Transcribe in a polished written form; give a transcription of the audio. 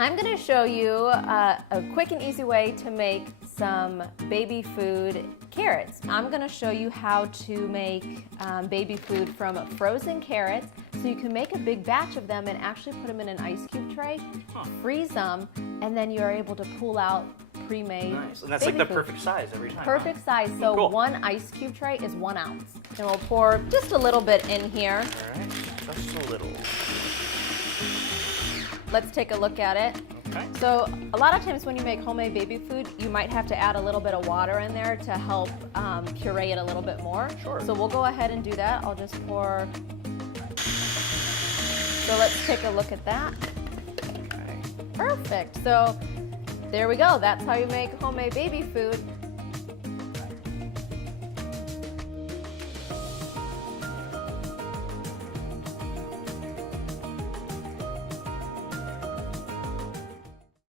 I'm going to show you a quick and easy way to make some baby food carrots. I'm going to show you how to make baby food from frozen carrots, so you can make a big batch of them and actually put them in an ice cube tray, freeze them, and then you're able to pull out pre-made. Nice, and that's like the perfect size every time. Perfect size. So cool. 1 ice cube tray is 1 ounce. And we'll pour just a little bit in here. All right, just a little. Let's take a look at it. Okay. So a lot of times when you make homemade baby food, you might have to add a little bit of water in there to help puree it a little bit more. Sure. So we'll go ahead and do that. I'll just pour. So let's take a look at that. Okay. Perfect. So there we go. That's how you make homemade baby food.